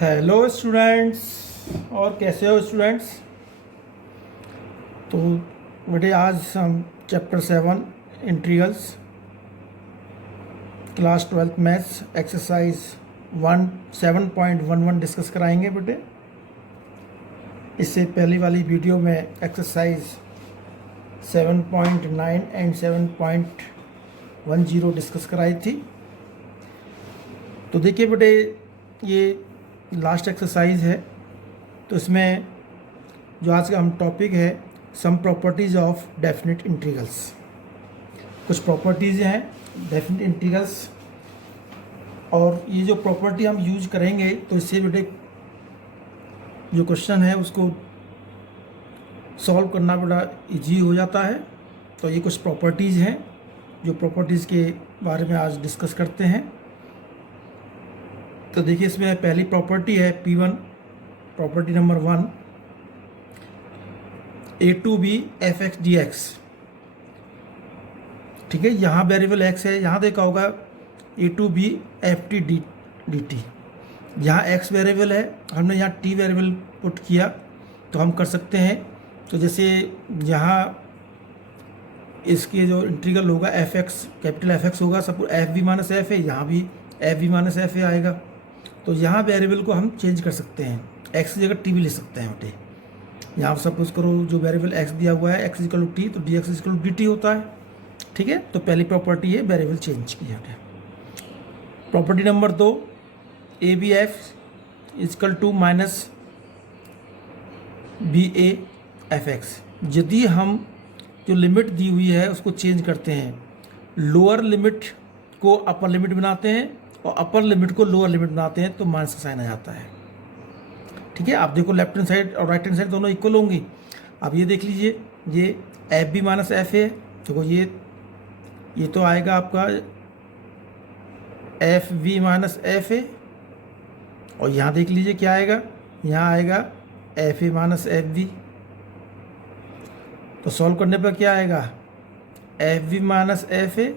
Hello students. और कैसे हो स्टूडेंट्स? तो बेटे आज हम chapter 7 integrals class 12th maths exercise 7.11 discuss कराएंगे बेटे। इससे पहली वाली वीडियो में एक्सरसाइज 7.9 एंड 7.10 डिस्कस कराई थी। तो देखिए बेटे, ये लास्ट एक्सरसाइज है। तो इसमें जो आज का हम टॉपिक है, सम प्रॉपर्टीज़ ऑफ डेफिनेट इंटीग्रल्स। कुछ प्रॉपर्टीज़ हैं डेफिनेट इंटीग्रल्स, और ये जो प्रॉपर्टी हम यूज करेंगे तो इससे बेटे जो क्वेश्चन है उसको सॉल्व करना बड़ा इजी हो जाता है। तो ये कुछ प्रॉपर्टीज़ हैं जो प्रॉपर्टीज़ के बारे में आज डिस्कस करते हैं। तो देखिए, इसमें पहली प्रॉपर्टी है P1, property number 1, a2b fx dx। ठीक है, यहाँ वेरिएबल x है, यहाँ देखा होगा a2b ft dt। यहाँ x वेरिएबल है, हमने यहाँ t वेरिएबल पुट किया तो हम कर सकते हैं। तो जैसे यहाँ इसके जो इंटीग्रल होगा fx, कैपिटल fx होगा, सब f भी माइनस f है, यहाँ भी f भी माइनस f है आएगा। तो यहाँ वेरिएबल को हम चेंज कर सकते हैं, x की जगह t भी ले सकते हैं बेटे। यहाँ सपोज करो जो वेरिएबल x दिया हुआ है x इक्वल टू टी, तो dx इक्वल टू dt होता है। ठीक है, तो पहली प्रॉपर्टी है वेरिएबल चेंज किया है। Property number 2, A B F equal to minus B A F X. यदि हम जो लिमिट दी हुई है उसको चेंज करते हैं, लोअर लिमिट को अपर लिमिट बनाते हैं और अपर लिमिट को लोअर लिमिट बनाते हैं, तो माइनस का साइन आ जाता है। ठीक है, आप देखो लेफ्ट हैंड साइड और राइट हैंड साइड दोनों इक्वल होंगी। अब ये देख लीजिए, ये एफ बी माइनस एफ है, देखो ये तो आएगा आपका एफ वी माइनस एफ है, और यहाँ देख लीजिए क्या आएगा, यहाँ आएगा F A minus F V. तो सॉल्व करने पर क्या आएगा, F V minus F A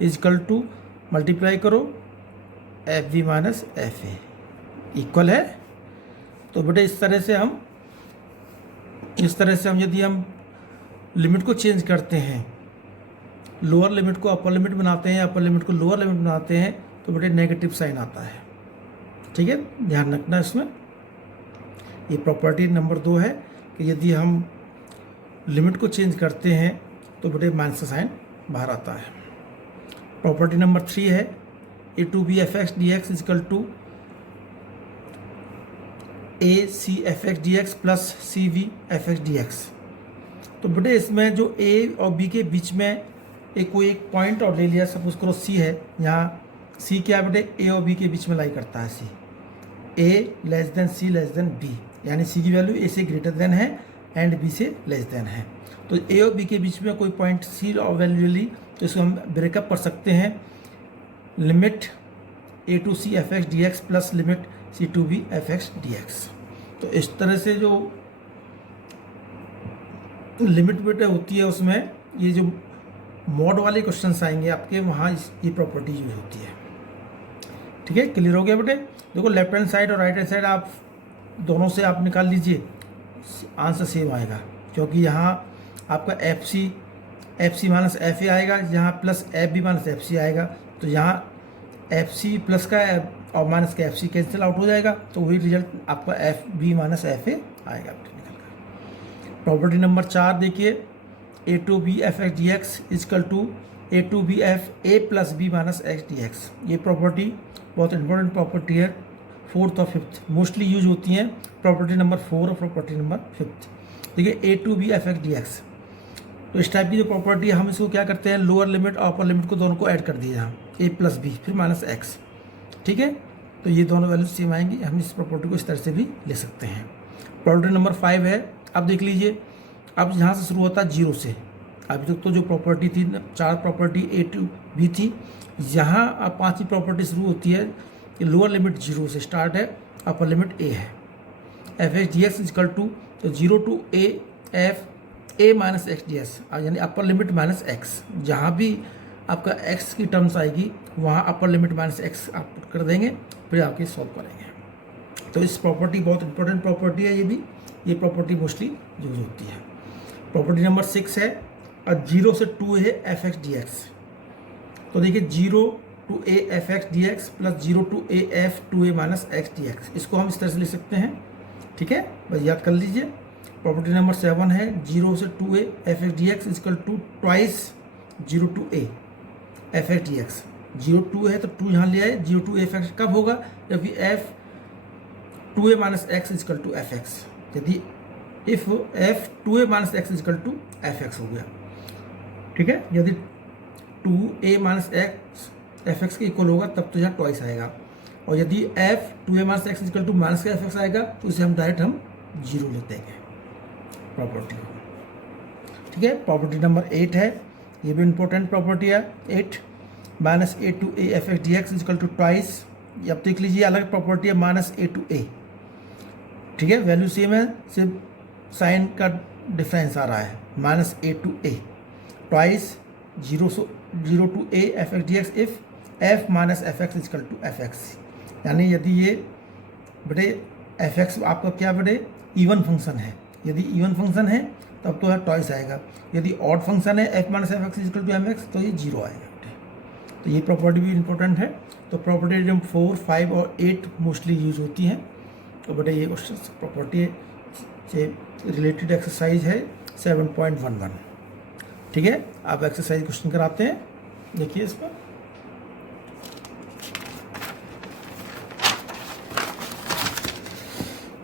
equal to multiply करो F V minus F A, equal है। तो बेटे इस तरह से हम यदि हम लिमिट को चेंज करते हैं, लोअर लिमिट को अपर लिमिट बनाते हैं, अपर लिमिट को लोअर लिमिट बनाते हैं, तो बेटे नेगेटिव साइन आता है। ठीक है, ध्यान रखना इसमें। ये प्रॉपर्टी नंबर 2 है कि यदि हम लिमिट को चेंज करते हैं तो बेटे माइनस का साइन बाहर आता है। प्रॉपर्टी नंबर 3 है A to B F X D X equal to A C F X D X plus C V F X D X. तो बेटे इसमें जो ए और बी के बीच में कोई एक पॉइंट और ले लिया, सपोज करो सी है, यहाँ सी क्या है बेटे, ए और बी के बीच में लाई करता है सी, ए लेस देन सी लेस देन बी, यानी सी की वैल्यू ए से ग्रेटर देन है एंड बी से लेस देन है। तो ए और बी के बीच में कोई पॉइंट सी और वैल्यू ली, तो इसको हम ब्रेकअप कर सकते हैं, limit A to C F X D X plus limit C to B F X D X. तो इस तरह से जो लिमिट बेटे होती है उसमें ये जो मॉड वाले क्वेश्चंस आएंगे आपके, वहाँ ये प्रॉपर्टी यूज होती है। ठीक है, क्लियर हो गया बेटे? देखो लेफ्ट हैंड साइड और राइट हैंड साइड आप दोनों से आप निकाल लीजिए, आंसर सेम आएगा, क्योंकि यहाँ आपका F C minus F A आएगा, यहाँ plus F B minus F C आएगा। तो यहाँ एफ सी प्लस का और माइनस का एफ सी कैंसिल आउट हो जाएगा, तो वही रिजल्ट आपका F B minus F A आएगा निकल कर। प्रॉपर्टी नंबर 4 देखिए, A to B F X D X equal to A to B F A plus B minus x D X. ये प्रॉपर्टी बहुत इंपॉर्टेंट प्रॉपर्टी है, 4th और 5th mostly use होती हैं, प्रॉपर्टी नंबर 4 और property number 5th। देखिए A to B F X D X, तो इस टाइप की जो प्रॉपर्टी है हम इसको क्या करते हैं, लोअर लिमिट और अपर लिमिट को दोनों को ऐड कर दिए यहाँ, ए प्लस बी फिर माइनस एक्स। ठीक है, तो ये दोनों वैल्यू सेम आएंगी, हम इस प्रॉपर्टी को इस तरह से भी ले सकते हैं। प्रॉपर्टी नंबर 5 है, अब देख लीजिए, अब यहाँ से शुरू होता है 0 से। अभी तक तो जो प्रॉपर्टी थी 4 प्रॉपर्टी ए टू बी थी, यहाँ अब 5वीं प्रॉपर्टी शुरू होती है कि लोअर लिमिट 0 से स्टार्ट है, अपर लिमिट ए है, F X D X equal to, तो 0 to A F A minus x D S, यानी अपर लिमिट माइनस एक्स। जहाँ भी आपका एक्स की टर्म्स आएगी वहाँ अपर लिमिट माइनस एक्स आप पुट कर देंगे, फिर आपके सॉल्व करेंगे। तो इस प्रॉपर्टी बहुत इंपॉर्टेंट प्रॉपर्टी है ये प्रॉपर्टी मोस्टली यूज होती है। प्रॉपर्टी नंबर 6 है 0 से 2 है एफ एक्स डी एक्स। तो देखिए 0 to a F X D X plus 0 to a F 2a minus x D x, इसको हम इस तरह से लिख सकते हैं। ठीक है, बस याद कर लीजिए। प्रॉपर्टी नंबर 7 है 0 से 2a F X D X equal to twice 0 to a F X D X. 0 2 है तो 2 यहाँ ले आए, 0 to a एफ एक्स कब होगा जबकि F 2a minus X equal to F X, यदि if F 2a minus X equal to F X हो गया। ठीक है, यदि 2a minus X F X के इक्वल होगा तब तो यहाँ ट्वाइस आएगा, और यदि F 2a minus X equal to minus का एफ एक्स आएगा तो इसे हम डायरेक्ट हम 0 लेते हैं प्रॉपर्टी को। ठीक है, प्रॉपर्टी नंबर 8 है, ये भी इंपॉर्टेंट प्रॉपर्टी है। 8 minus A to A F X D X equal to twice, अब देख लीजिए अलग प्रॉपर्टी है माइनस ए टू ए। ठीक है, वैल्यू सेम है, सिर्फ साइन का डिफरेंस आ रहा है। Minus A to A twice 0 to A F X D X if F minus F X equal to F X, यानी यदि ये बेटे एफ एक्स आपका क्या बेटे इवन फंक्शन है, यदि इवन फंक्शन है तब तो है ट्वाइस आएगा, यदि ऑड फंक्शन है F minus F X equal to M X तो ये 0 आएगा बेटे। तो ये प्रॉपर्टी भी इंपॉर्टेंट है। तो प्रॉपर्टी नंबर 4, 5 और 8 मोस्टली यूज होती हैं। तो बेटे ये क्वेश्चन प्रॉपर्टी से रिलेटेड एक्सरसाइज है 7.11। ठीक है, आप एक्सरसाइज क्वेश्चन कराते हैं, देखिए इस पर।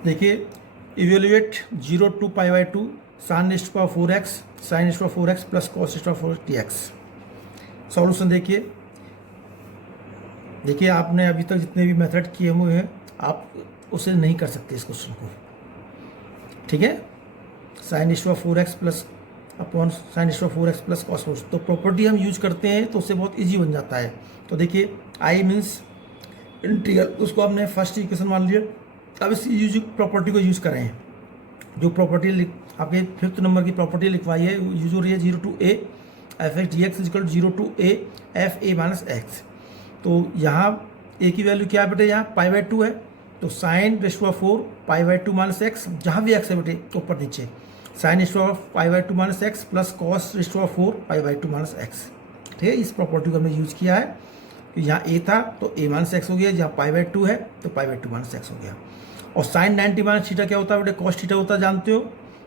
देखिए evaluate 0 to π/2 sin raised to power 4x sin raised to power 4x plus cos raised to power 4 dx। Solution देखिए आपने अभी तक जितने भी मेथड किए हुए हैं आप उसे नहीं कर सकते इस क्वेश्चन को। ठीक है, sin raised to power 4x plus upon sin raised to power 4x plus cos 4, तो प्रॉपर्टी हम यूज करते हैं तो उससे बहुत इजी बन जाता है। तो देखिए आई मीन्स इंटीग्रल, उसको हमने फर्स्ट इक्वेशन मान लिया। अब इस यूज प्रॉपर्टी को यूज़ करें, जो प्रॉपर्टी आपके 5th नंबर की प्रॉपर्टी लिखवाई है यूज हो रही है 0 to a F X D X equal 0 to a F A minus X. तो यहाँ a की वैल्यू क्या है बेटे, यहाँ π/2 है, तो sine rest to 4 π/2 minus X, जहाँ भी x है बेटे ऊपर नीचे sine rest to π/2 minus X plus cos rest to 4 π/2 minus X. ठीक है, इस प्रॉपर्टी को हमने यूज़ किया है। तो यहाँ a था तो a माइनस एक्स हो गया, जहाँ π/2 है तो π/2 माइनस एक्स हो गया। और साइन 90 माइनस थीटा क्या होता है बेटे, कॉस थीटा होता है, जानते हो।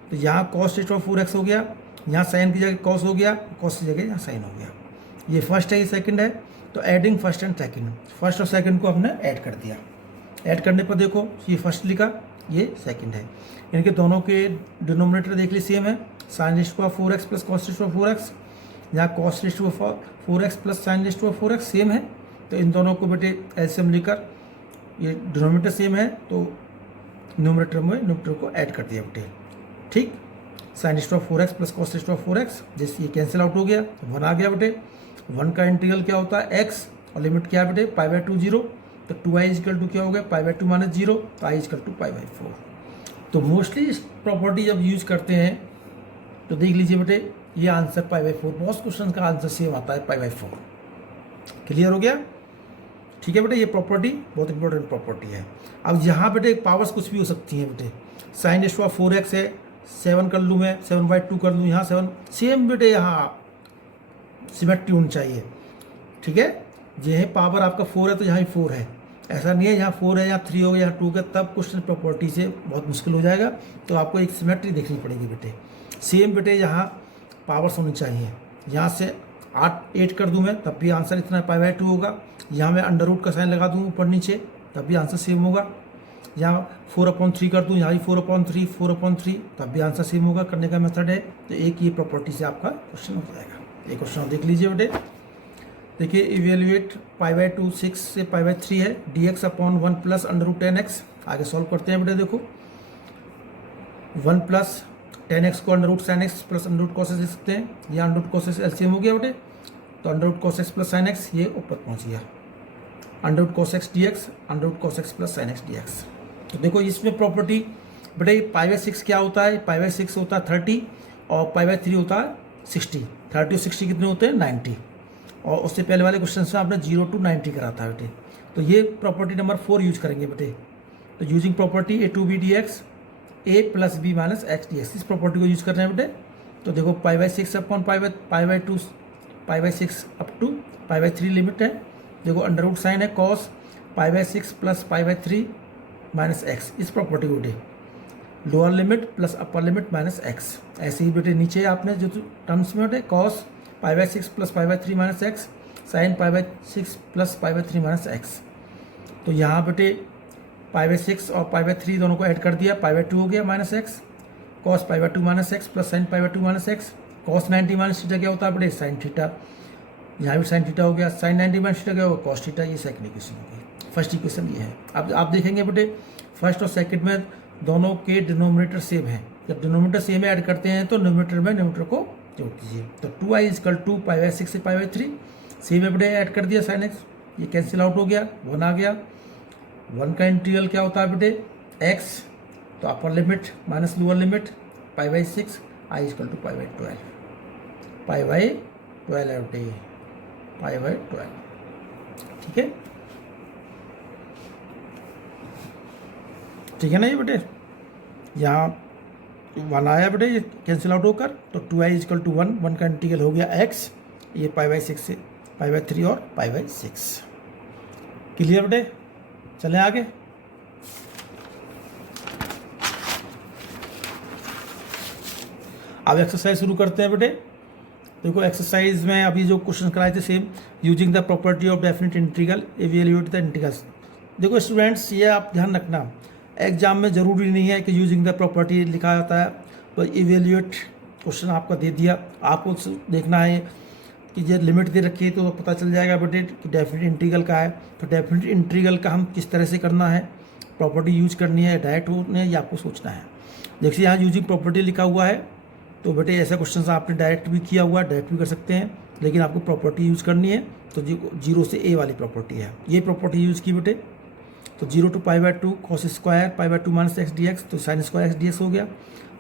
तो यहाँ कॉस रेस्ट टू 4x हो गया, यहाँ साइन की जगह कॉस हो गया, कॉस की जगह यहाँ साइन हो गया। ये फर्स्ट है, ये सेकंड है। तो adding first and second, first और सेकंड को हमने ऐड कर दिया। ऐड करने पर देखो ये फर्स्ट लिखा, ये सेकंड है, इनके दोनों के डिनोमिनेटर देख ली सेम है। Sine rest to 4x plus cos rest to 4x, यहाँ cos rest to 4x plus sine rest to 4x same है। तो इन दोनों को बेटे एलसीएम लेकर, ये डिनोमिनेटर सेम है तो न्यूमरेटर को ऐड कर दिया बेटे। ठीक, sine rest to 4x plus cos rest to 4x, जैसे ये कैंसिल आउट हो गया तो 1 आ गया बेटे। 1 का इंटीग्रल क्या होता है x, और लिमिट क्या है बेटे π/2 0, तो 2i इजकल टू क्या हो गया π/2 माइनस 0, तो i इजकल टू π/4। तो मोस्टली इस प्रॉपर्टी जब यूज करते हैं तो देख लीजिए बेटे ये आंसर π/4, मोस्ट क्वेश्चन का आंसर सेम आता है π/4। क्लियर हो गया। ठीक है बेटे, ये प्रॉपर्टी बहुत इंपॉर्टेंट प्रॉपर्टी है। अब यहाँ बेटे पावर्स कुछ भी हो सकती हैं बेटे, साइन रेस्ट टू 4x है, 7 कर लूँ मैं, 7/2 कर लूँ, यहाँ 7 सेम बेटे, यहाँ सिमेट्री होनी चाहिए। ठीक है, यह पावर आपका 4 है तो यहाँ 4 है, ऐसा नहीं है यहाँ 4 है यहाँ 3 हो गया यहाँ 2 का, तब क्वेश्चन प्रॉपर्टी से बहुत मुश्किल हो जाएगा। तो आपको एक सिमेट्री देखनी पड़ेगी बेटे, सेम बेटे यहाँ पावर्स होनी चाहिए। यहाँ से 8 कर दूँ मैं तब भी आंसर इतना π/2 होगा, यहाँ मैं अंडर रूट का साइन लगा दूँ ऊपर नीचे तब भी आंसर सेम होगा। यहाँ 4/3 कर दूँ, यहाँ भी 4/3 4/3 तब भी आंसर सेम होगा। करने का मेथड है। तो एक ये प्रॉपर्टी से आपका क्वेश्चन हो जाएगा। एक क्वेश्चन देख लीजिए बेटे, देखिए इवेल्युएट π/2 6 से π/3 है, dx अपॉन 1 प्लस √10x। आगे सॉल्व करते हैं बेटे, देखो 1 प्लस 10x को √sin x plus √cos x लिख सकते हैं, या √cos x एलसीएम हो गया बेटे, तो √cos x plus sin x ये ऊपर पहुंच गया, √cos x dx √cos x plus sin x dx। तो देखो इसमें प्रॉपर्टी बेटे π/6 क्या होता है, π/6 होता है 30 और π/3 होता है 60। 30 और 60 कितने होते हैं 90, और उससे पहले वाले क्वेश्चन में आपने 0 to 90 करा था बेटे। तो ये प्रॉपर्टी नंबर 4 यूज करेंगे बेटे, तो using property A to B D X A plus B minus x D X, इस प्रॉपर्टी को यूज कर रहे हैं बेटे। तो देखो pi by six upon pi by two, pi by six up to pi by three limit है। देखो अंडर रूट साइन है cos pi by six plus pi by three minus X, इस प्रॉपर्टी को बेटे lower limit plus upper limit minus x. ऐसे ही बेटे नीचे आपने जो टर्म्स में बेटे cos pi by six plus pi by three minus x, sign pi by six plus pi by three minus X. तो यहाँ बेटे पाई बाई सिक्स और पाई बाई थ्री दोनों को ऐड कर दिया, पाई बाई टू हो गया minus x, cos pi by two minus X plus sign pi by two minus x. Cos 90 minus theta क्या होता है बेटे साइन थीटा, यहाँ भी साइन थीटा हो गया, साइन 90 माइनस थीटा क्या होगा कॉस थीटा। ये सेकंड इक्वेशन होगी। फर्स्ट इक्वेशन ये है। अब आप देखेंगे बेटे फर्स्ट और सेकंड में दोनों के डिनोमिनेटर सेम है, जब डिनोमिनेटर सेम ऐड करते हैं तो न्यूमरेटर में न्यूमरेटर को जोड़ दीजिए। तो 2i equal to pi by six से पाई बाई थ्री, सेम है बेटे ऐड कर दिया साइन एक्स, ये कैंसिल आउट हो गया, 1 आ गया। 1 का इंटीग्रल क्या होता है बेटे x, तो upper limit minus lower limit pi by six, I equal to pi by 12, pi by 12 है बेटे, पाई बाई 12। ठीक है, ठीक है ना ये बेटे। यहाँ 1 आया बेटे, ये कैंसिल आउट होकर, तो 2i इजकल टू 1, 1 का इंटीग्रल हो गया x, ये पाई बाई सिक्स से पाई बाई थ्री और पाई बाई सिक्स। क्लियर बेटे, चलें आगे। अब एक्सरसाइज शुरू करते हैं बेटे। देखो एक्सरसाइज में अभी जो क्वेश्चन कराए थे same, using the property of definite integral evaluate the integrals. देखो स्टूडेंट्स ये आप ध्यान रखना, एग्जाम में ज़रूरी नहीं है कि यूजिंग द प्रॉपर्टी लिखा जाता है तो इवेल्युएट क्वेश्चन आपका दे दिया, आपको देखना है कि ये लिमिट दे रखी है तो पता चल जाएगा बेटे कि डेफिनेट इंटीग्रल का है। तो डेफिनेट इंटीग्रल का हम किस तरह से करना है, प्रॉपर्टी यूज करनी है, डायरेक्ट होने है या आपको सोचना है। देखिए यहाँ यूजिंग प्रॉपर्टी लिखा हुआ है तो बेटे ऐसा क्वेश्चन आपने डायरेक्ट भी किया हुआ, डायरेक्ट भी कर सकते हैं, लेकिन आपको प्रॉपर्टी यूज करनी है। तो जीरो से ए वाली प्रॉपर्टी है, ये प्रॉपर्टी यूज की बेटे। तो 0 to pi by two cos square pi by two minus x D X, तो sine square X D X हो गया।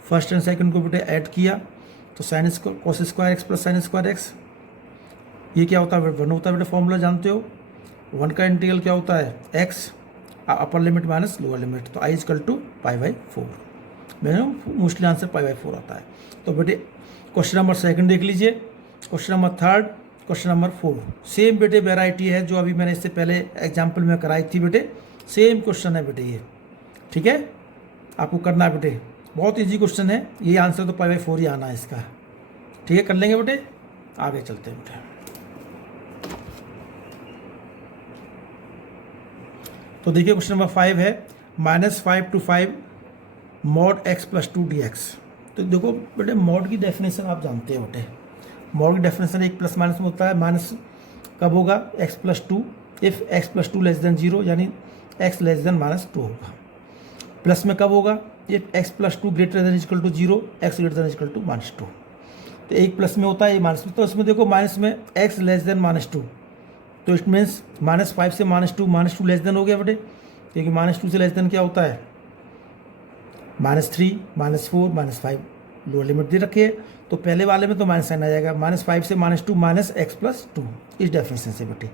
फर्स्ट एंड सेकंड को बेटे ऐड किया तो sine cos square x plus sign square x, ये क्या होता है 1 होता है बेटे, फॉर्मूला जानते हो। 1 का इंटीग्रल क्या होता है एक्स, अपर लिमिट माइनस लोअर लिमिट, तो आई इजकल टू पाई बाई 4। मैंने मोस्टली आंसर पाई बाई 4 आता है। तो बेटे क्वेश्चन नंबर सेकंड देख लीजिए, question number third, question number 4, same बेटे वेराइटी है जो अभी मैंने इससे पहले एग्जाम्पल में कराई थी बेटे, सेम क्वेश्चन है बेटे ये। ठीक है, आपको करना है बेटे, बहुत इजी क्वेश्चन है, ये आंसर तो पाई बाई 4 ही आना है इसका। ठीक है, कर लेंगे बेटे, आगे चलते हैं बेटे। तो देखिए क्वेश्चन नंबर 5 है -5 to 5 mod x plus 2 D X. तो देखो बेटे मॉड की डेफिनेशन आप जानते हो बेटे, मॉड की डेफिनेशन एक प्लस माइनस में होता है। माइनस कब होगा x plus 2, if x plus 2 less than 0, यानी x लेस देन -2 होगा। प्लस में कब होगा, if x plus 2 greater than equal to 0, x greater than equal to -2। तो एक प्लस में होता है, ये माइनस में। तो इसमें देखो माइनस में x लेस देन -2, तो इट मीन्स -5 से -2 लेस देन हो गया बेटे, क्योंकि -2 से लेस देन क्या होता है -3, -4, -5 लोअर लिमिट दे रखी है। तो पहले वाले में तो माइनस साइन आ जाएगा, -5 से -2 माइनस x प्लस 2, इस डेफिनेशन से बेटे।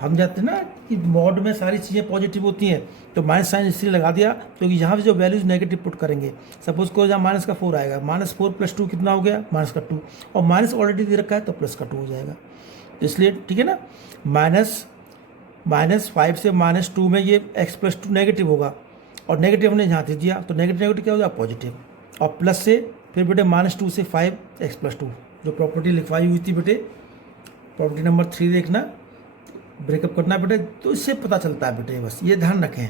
हम जानते हैं ना कि मॉड में सारी चीज़ें पॉजिटिव होती हैं, तो माइनस साइन इसलिए लगा दिया क्योंकि यहाँ पे जो वैल्यूज नेगेटिव पुट करेंगे। सपोज को जहाँ माइनस का 4 आएगा, -4 प्लस 2 कितना हो गया -2, और माइनस ऑलरेडी दे रखा है तो प्लस का 2 हो जाएगा। तो इसलिए ठीक है ना, -5 से -2 में ये x प्लस 2 नेगेटिव होगा, और नेगेटिव हमने यहाँ दे दिया तो नेगेटिव क्या हो जाएगा पॉजिटिव, और प्लस से फिर बेटे -2 से 5 x प्लस 2, जो प्रॉपर्टी लिखवाई हुई थी बेटे, प्रॉपर्टी नंबर 3 देखना, ब्रेकअप करना बेटे, तो इससे पता चलता है बेटे। बस ये ध्यान रखें,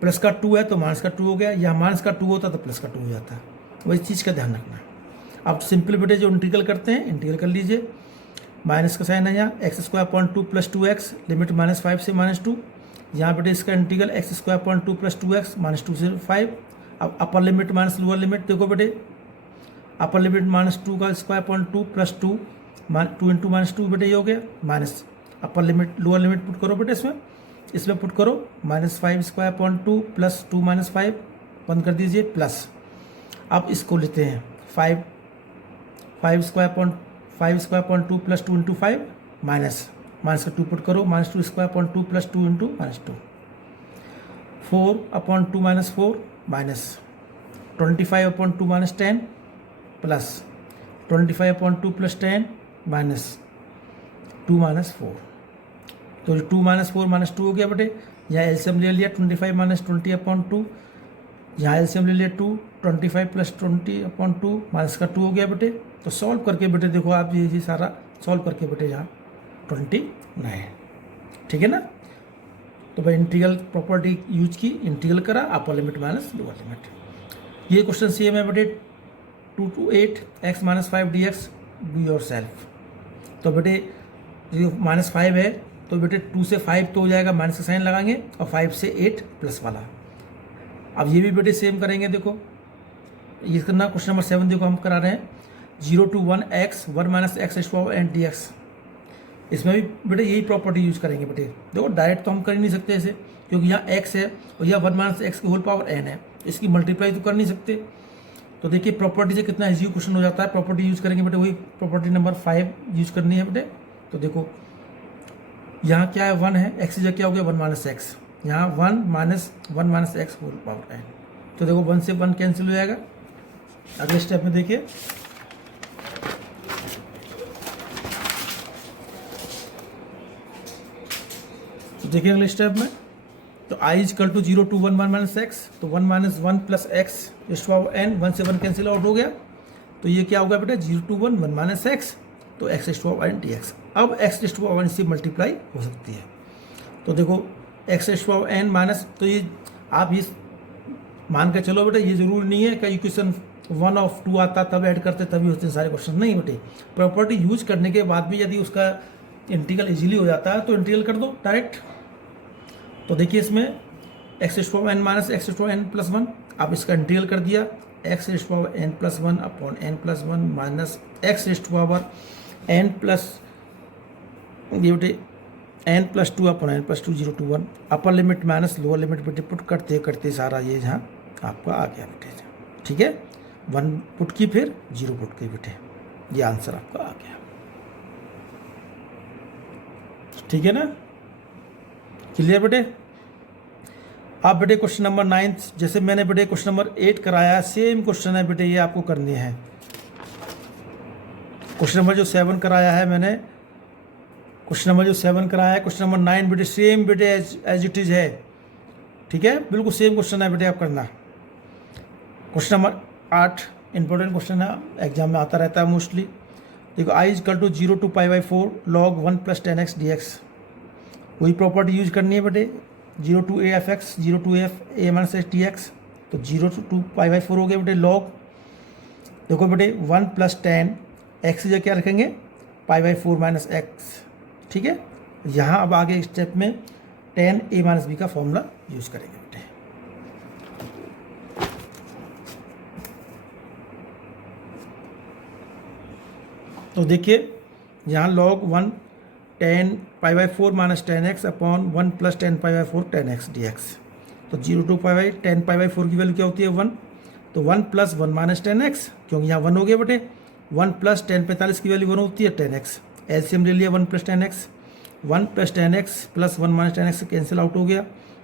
प्लस का 2 है तो माइनस का 2 हो गया, या माइनस का 2 होता तो प्लस का 2 हो जाता, वही चीज़ का ध्यान रखना। अब सिंपल बेटे जो इंटीग्रल करते हैं, इंटीग्रल कर लीजिए। माइनस का साइन है यहाँ, x² प्लस 2x, लिमिट -5 से -2, यहाँ बेटे इसका इंटीग्रल x² प्लस 2x, -2 से 5। अब अपर लिमिट माइनस लोअर लिमिट, देखो बेटे अपर लिमिट -2 का स्क्वायर प्लस 2 इंटू -2 बेटे ये हो गया, minus upper limit lower limit put करो बेटे, इसमें पुट करो -5² प्लस 2 -5, बंद कर दीजिए, प्लस। अब इसको लेते हैं 5² प्लस 2 इंटू 5 माइनस का 2 पुट करो, -2² plus 2 into -2, 4/2 minus 4 minus 25/2 minus 10 plus 25/2 plus 10 minus 2 minus 4। तो 2 माइनस 4 माइनस 2 हो गया बेटे। यहाँ एलसीएम ले लिया 25 माइनस 20/2, यहाँ एलसीएम ले लिया 2, 25 प्लस 20/2 माइनस का 2 हो गया बेटे। तो सॉल्व करके बेटे देखो आप ये सारा सॉल्व करके बेटे यहाँ 29, ठीक है ना। तो भाई इंटीग्रल प्रॉपर्टी यूज की, इंटीग्रल करा, अपर लिमिट माइनस लोअर लिमिट। ये क्वेश्चन सेम है बेटे 2 to 8 x minus 5 dx, do your self. तो बेटे जो -5 है तो बेटे 2 से 5 तो हो जाएगा, माइनस का साइन लगाएंगे, और 5 से 8 प्लस वाला। अब ये भी बेटे सेम करेंगे। देखो ये करना, क्वेश्चन नंबर 7 देखो हम करा रहे हैं 0 to 1 x 1 minus x n dx। इसमें भी बेटे यही प्रॉपर्टी यूज करेंगे बेटे। देखो डायरेक्ट तो हम कर ही नहीं सकते ऐसे, क्योंकि यहाँ x है और यहाँ 1 माइनस एक्स की होल पावर n है, इसकी मल्टीप्लाई तो कर नहीं सकते। तो देखिए प्रॉपर्टी से कितना इजी क्वेश्चन हो जाता है। प्रॉपर्टी यूज करेंगे बेटे, वही प्रॉपर्टी नंबर 5 यूज करनी है बेटे। तो देखो यहाँ क्या है 1 है, x जगह क्या हो गया 1 माइनस एक्स, यहाँ 1 minus X whole power n। तो देखो 1 से 1 कैंसिल हो जाएगा। अगले स्टेप में देखिए, तो देखिए अगले स्टेप में, तो i equal to 0 to 1 minus X, तो 1 माइनस 1 प्लस एक्स इस पावर n, 1 से 1 कैंसिल आउट हो गया। तो ये क्या होगा बेटा 0 to 1 1 माइनस एक्स, तो x इस पावर n dx। अब x इस पावर n से मल्टीप्लाई हो सकती है। तो देखो x इस पावर n माइनस, तो ये आप ये मान के चलो बेटा, ये जरूरी नहीं है कि इक्वेशन 1 और 2 आता तब ऐड करते तभी होते हैं सारे क्वेश्चन, नहीं बेटे। प्रॉपर्टी यूज करने के बाद भी यदि उसका इंटीग्रल इजीली हो जाता है तो इंटीग्रल कर दो डायरेक्ट। तो देखिए इसमें x इस पावर n माइनस एक्स इस पावर n प्लस 1, आप इसका इंटीग्रल कर दिया x इस power n plus 1 upon n plus 1 minus x इस पावर n प्लस ये बेटे n plus 2 upon n plus 2 0 to 1, upper limit minus lower limit बेटे पुट करते करते सारा ये यहाँ आपका आ गया बेटे, ठीक है। 1 पुट की फिर 0 पुट की बेटे, ये आंसर आपका आ गया, ठीक है ना। क्लियर बेटे। आप बेटे क्वेश्चन नंबर 9 जैसे मैंने बेटे क्वेश्चन नंबर 8 कराया, सेम क्वेश्चन है बेटे, ये आपको करने हैं। क्वेश्चन नंबर जो 7 कराया है मैंने, क्वेश्चन नंबर जो 7 कराया है, क्वेश्चन नंबर 9 बेटे सेम बेटे एज इट इज़ है, ठीक है, बिल्कुल सेम क्वेश्चन है बेटे, आप करना। क्वेश्चन नंबर 8 इंपॉर्टेंट क्वेश्चन है, एग्जाम में आता रहता है मोस्टली। देखो i equal to 0 to π/4 log 1 plus 10x dx, वही प्रॉपर्टी यूज करनी है बेटे। 0 to a f x 0 to a minus x dx, तो 0 to π/4 हो गया बेटे log। देखो बेटे 1 प्लस 10 x की जगह क्या रखेंगे π/4 माइनस एक्स, ठीक है। यहाँ अब आगे स्टेप में 10 a माइनस बी का फॉर्मूला यूज करेंगे बेटे। तो देखिए यहाँ log 1 10 π/4 minus 10x upon 1 plus 10 π/4 10x dx। तो 0 to 10 π/4 की वैल्यू क्या होती है 1, तो 1 प्लस 1 माइनस 10x, क्योंकि यहाँ 1 हो गया बेटे। 1 प्लस 10 45 की वैल्यू 1 होती है 10x, एलसीएम ले लिया 1 plus 10x, 1 plus 10x plus 1 minus 10x से कैंसिल आउट हो गया।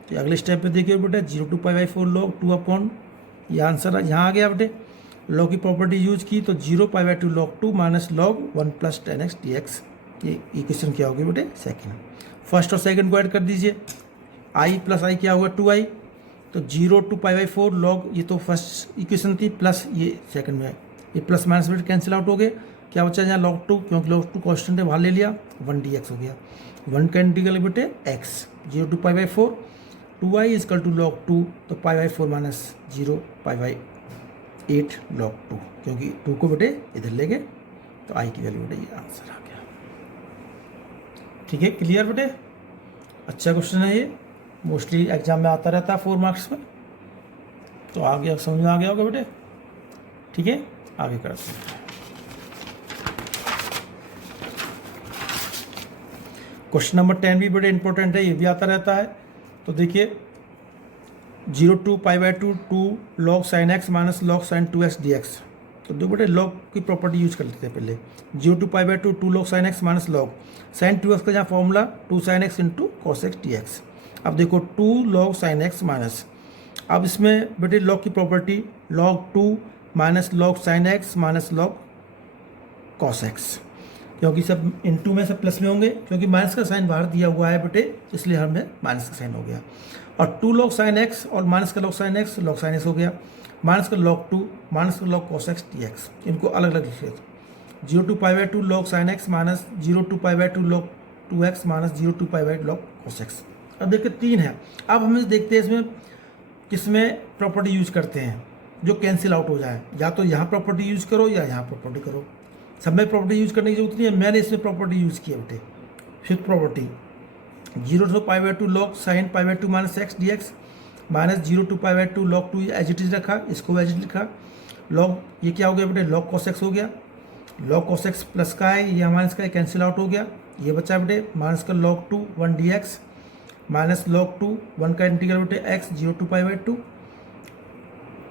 तो अगले स्टेप पे देखिए बेटे 0 to π/4 log 2 अपॉन, ये आंसर यहाँ आ गया बेटे। लॉग की प्रॉपर्टी यूज की तो 0 π/2 log 2 minus log 1 plus 10x dx, ये इक्वेशन क्या होगी बेटे सेकंड। फर्स्ट और सेकंड को ऐड कर दीजिए, i प्लस i क्या होगा 2i, तो 0 to π/4 log, ये तो फर्स्ट इक्वेशन थी, प्लस ये सेकंड में ये प्लस माइनस बेटे कैंसिल आउट हो गए। क्या बचा यहाँ log 2, क्योंकि log 2 कॉन्स्टेंट है बाहर ले लिया, 1 dx हो गया। 1 का इंटीग्रल बेटे x 0 to π/4 2i equal to log 2, तो π/4 माइनस 0 π/8 log 2, क्योंकि 2 को बेटे इधर ले गए, तो i की वैल्यू बेटे ये आंसर आ गया, ठीक है। क्लियर बेटे, अच्छा क्वेश्चन है ये, मोस्टली एग्जाम में आता रहता है 4 मार्क्स में, तो आ गया, समझ में आ गया होगा बेटे, ठीक है। आगे करते हैं क्वेश्चन नंबर 10 भी बड़े इंपॉर्टेंट है, ये भी आता रहता है। तो देखिए 0 to π/2 2 log sin x minus log sin 2x dx, तो दो बेटे log की प्रॉपर्टी यूज कर लेते हैं पहले। 0 to π/2 2 log sin x minus log sin 2x का जहाँ formula 2 sin x into cos x dx। अब देखो 2 log sin x माइनस, अब इसमें बेटे लॉग की property log 2 minus log sign x minus log cos x, क्योंकि सब इनटू में सब प्लस में होंगे, क्योंकि माइनस का साइन बाहर दिया हुआ है बेटे, इसलिए हमें माइनस का साइन हो गया। और 2 log साइन एक्स और माइनस का log sine x log sine x हो गया, माइनस का log 2 माइनस का log cos x D x, इनको अलग अलग लिख लेते। 0 to pi by 2 log sign x minus 0 to pi by 2 log 2x minus 0 to pi by log cos x. अब देखिए 3 है। अब हम देखते हैं इसमें किसमें प्रॉपर्टी यूज करते हैं जो कैंसिल आउट हो जाए, या तो यहाँ प्रॉपर्टी यूज करो या यहाँ प्रॉपर्टी करो। सब में प्रॉपर्टी यूज करने की जरूरत नहीं है, मैंने इसमें प्रॉपर्टी यूज की है बेटे। Fifth property 0 to pi by 2 log sine pi by 2 minus x D x minus 0 to pi by 2 log 2 as it is रखा, इसको एज इट लिखा। log ये क्या हो गया बेटे, log cos x हो गया। log cos x प्लस का है, ये माइनस का कैंसिल आउट हो गया, ये बचा बेटे माइनस का log 2 1 dx माइनस log 2 1 का इंटीग्रल बेटे x 0 to पाई बाई 2,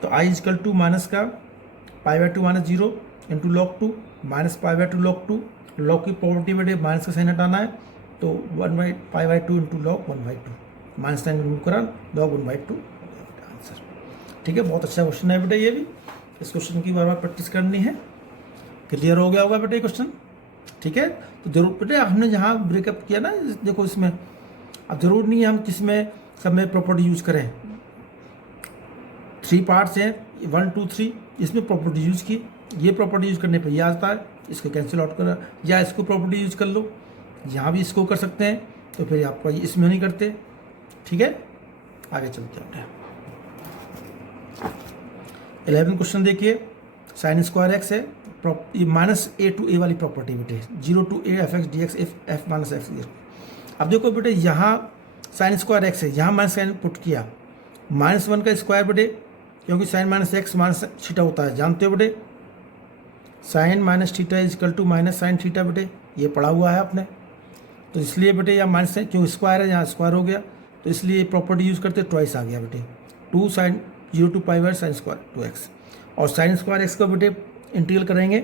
तो i इजकल टू माइनस का pi by 2 minus 0 into log 2 minus pi by 2 log 2। log की प्रॉपर्टी बेटे माइनस का साइन हटाना है, तो 1 by pi by 2 into log 1 by 2, minus sign remove करा log 1 बाई 2 आंसर। ठीक है, बहुत अच्छा क्वेश्चन है बेटे ये भी, इस क्वेश्चन की बार बार प्रैक्टिस करनी है। क्लियर हो गया होगा बेटे ये क्वेश्चन। ठीक है, तो जरूर बेटे हमने जहाँ ब्रेकअप किया ना, देखो इसमें अब जरूर नहीं है हम किस में सब में प्रॉपर्टी यूज करें। 3 पार्ट्स हैं 1 2 3, इसमें प्रॉपर्टी यूज की, ये प्रॉपर्टी यूज करने पर यह आता है, इसको कैंसिल आउट करा, या इसको प्रॉपर्टी यूज कर लो, यहाँ भी इसको कर सकते हैं, तो फिर आपका इसमें नहीं करते। ठीक है, आगे चलते हैं। 11 क्वेश्चन देखिए, साइन स्क्वायर एक्स है, ये माइनस ए टू ए वाली प्रॉपर्टी बेटे, 0 to a F X D x F minus x. अब देखो बेटे यहाँ साइन स्क्वायर एक्स है, यहाँ माइनस साइन पुट किया, -1 का स्क्वायर बेटे, क्योंकि sine minus x minus theta होता है, जानते हो बेटे, sine minus theta is equal to minus sine theta बेटे, ये पढ़ा हुआ है आपने, तो इसलिए बेटे यहाँ माइनस क्यों स्क्वायर है, यहाँ स्क्वायर हो गया, तो इसलिए प्रॉपर्टी यूज करते ट्वाइस आ गया बेटे, 2 sine 0 to pi by sine square 2x, और साइन स्क्वायर एक्स का बेटे इंटीग्रल करेंगे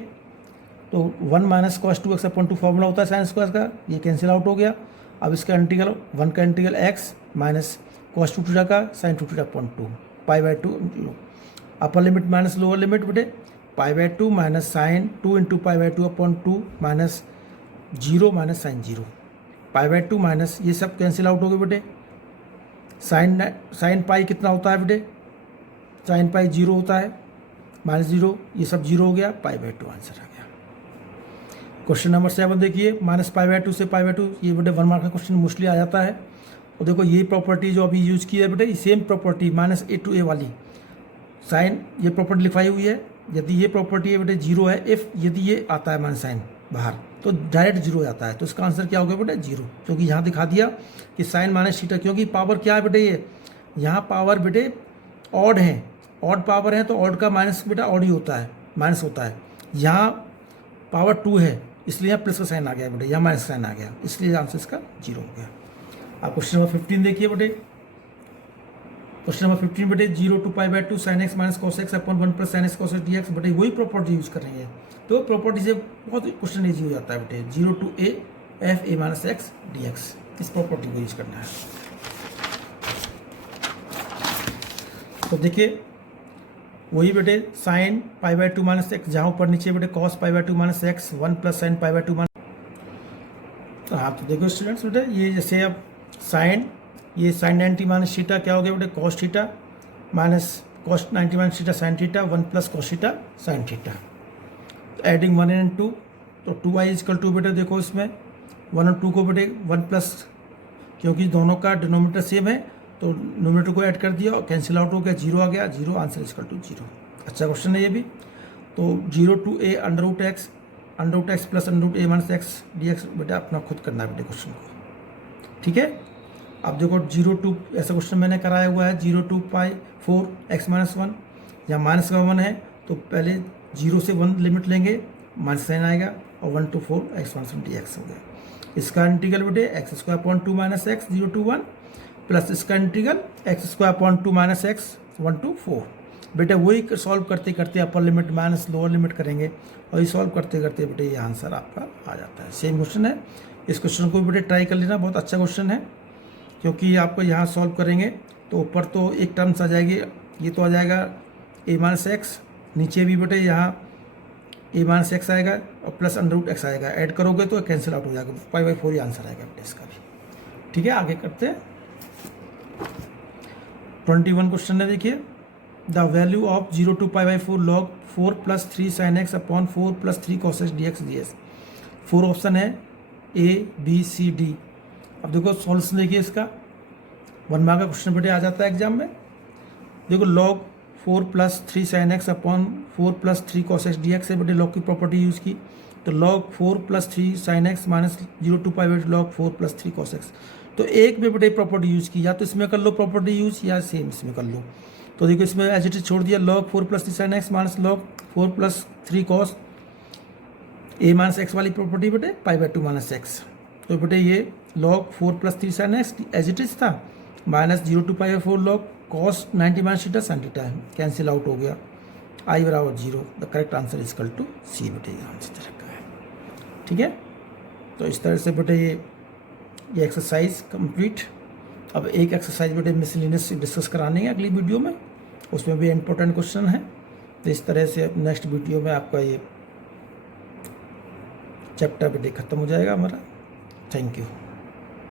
तो 1 minus cos 2x upon 2 formula होता है साइन स्क्वायर का, ये कैंसिल आउट हो गया। अब इसका इंटीग्रल 1 का integral x minus cos 2 theta का sine 2 theta upon 2 pi by 2 upper limit minus lower limit बेटे, pi by 2 minus sine 2 into pi by 2 upon 2 minus 0 minus sine 0, pi by 2 minus ये सब cancel out हो गए बेटे। Sine pi कितना होता है बेटे, साइन पाई 0 होता है, माइनस 0, ये सब 0 हो गया, पाई बाई 2 आंसर आ गया। क्वेश्चन नंबर 7 देखिए, माइनस पाई बाई 2 से पाई बाई 2, ये बेटे 1 मार्क का क्वेश्चन मोस्टली आ जाता है। और देखो ये प्रॉपर्टी जो अभी यूज़ की है बेटे, same property minus A to A वाली, साइन ये प्रॉपर्टी लिखाई हुई है, यदि ये प्रॉपर्टी है बेटे 0 है, इफ यदि ये आता है माइनस साइन बाहर तो डायरेक्ट 0 आता है, तो इसका आंसर क्या हो गया बेटे 0, क्योंकि यहाँ दिखा दिया कि साइन माइनस थीटा, क्योंकि पावर क्या है बेटे, ये यहाँ पावर बेटे ऑड है, ऑड पावर है, तो ऑड का माइनस बेटा ऑड ही होता है, माइनस होता है। यहाँ पावर 2 है, इसलिए यहाँ प्लस का साइन आ गया बेटे, यहाँ माइनस साइन आ गया, इसलिए आंसर इसका 0 हो गया। अब क्वेश्चन नंबर 15 देखिए बेटे, क्वेश्चन नंबर 15 बेटे 0 to pi by 2 sign x minus cos x upon 1 plus sine x cos x D x, बेटे वही प्रॉपर्टी यूज कर रही है, तो प्रॉपर्टी से बहुत क्वेश्चन ईजी हो जाता है बेटे। 0 to a F A minus x D X, इस प्रॉपर्टी को यूज करना है। तो देखिए वही बेटे sign pi by 2 minus X, जहाँ ऊपर नीचे बेटे cos pi by 2 minus X 1 plus sign pi by 2 minus, तो हाँ तो देखो स्टूडेंट्स बेटे, ये जैसे अब साइन, ये साइन 90 माइनस थीटा क्या हो गया बेटे, cos theta minus cos 90 minus theta sine theta 1 plus cos theta sine theta, adding 1 and 2, तो 2i इजकल टू बेटे, देखो इसमें 1 और 2 को बेटे 1 प्लस, क्योंकि दोनों का डिनोमिनेटर सेम है तो नोमिनेटर को ऐड कर दिया और कैंसिल आउट हो गया, 0 आ गया, 0 आंसर इजकल टू 0। अच्छा क्वेश्चन है ये भी। तो 0 to a under root x plus under root a minus x D x, बेटा अपना खुद करना है बेटे क्वेश्चन को। ठीक है, अब देखो 0 to ऐसा क्वेश्चन मैंने कराया हुआ है, 0 to पाई 4 एक्स माइनस 1, या माइनस का 1 है तो पहले 0 से 1 लिमिट लेंगे, माइनस साइन आएगा, और 1 to 4 X minus 1 D X हो गया। इसका इंटीग्रल बेटे X square upon 2 minus X 0 to 1 plus इसका integral X square upon 2 minus X 1 to 4, बेटा वही सॉल्व करते करते upper limit minus lower limit करेंगे, और ये सॉल्व करते करते बेटे ये आंसर आपका आ जाता है। सेम क्वेश्चन है, इस क्वेश्चन को बेटे ट्राई कर लेना, बहुत अच्छा क्वेश्चन है। क्योंकि आपको यहाँ सॉल्व करेंगे तो ऊपर तो एक टर्म्स आ जाएगी, ये तो आ जाएगा a माइनस एक्स, नीचे भी बेटे यहाँ a माइनस एक्स आएगा और प्लस अंडर रूट एक्स आएगा, ऐड करोगे तो कैंसिल आउट हो जाएगा, पाई बाई 4 ही आंसर आएगा बेटे इसका भी। ठीक है, आगे करते हैं। 21 क्वेश्चन है, देखिए the value of 0 to pi by 4 log 4 plus 3 sine x upon 4 plus 3 cos x D x D s. 4 option है A B C D। अब देखो सॉल्यूशन देखिए इसका, 1 मार्क का क्वेश्चन बेटे आ जाता है एग्जाम में। देखो log 4 plus 3 sine x upon 4 plus 3 cos x D x है बेटे, लॉग की प्रॉपर्टी यूज़ की, तो log 4 plus 3 sine x minus 0 to pi by log 4 plus 3 cos x. तो एक में बेटे प्रॉपर्टी यूज़ की, या तो इसमें कर लो प्रॉपर्टी यूज़ या सेम इसमें कर लो। तो देखो इसमें एज इट इज छोड़ दिया, log 4 plus 3 sine x minus log 4 plus 3 cos a minus x वाली प्रॉपर्टी बेटे पाई बाई 2 माइनस एक्स। तो बेटे ये log 4 plus 3 sine X as it is था, minus 0 to pi by 4 log cos 90 minus theta sine theta है, cancel out हो गया, I बराबर 0। The correct answer is equal to C बेटे, यहाँ से तरह का है। ठीक है, तो इस तरह से बेटे ये एक्सरसाइज कंप्लीट। अब एक एक्सरसाइज बेटे मिसलिनियस डिस्कस कराने हैं अगली वीडियो में, उसमें भी इंपॉर्टेंट क्वेश्चन है। तो इस तरह से नेक्स्ट वीडियो में आपका ये चैप्टर बेटे ख़त्म हो जाएगा हमारा। Thank you.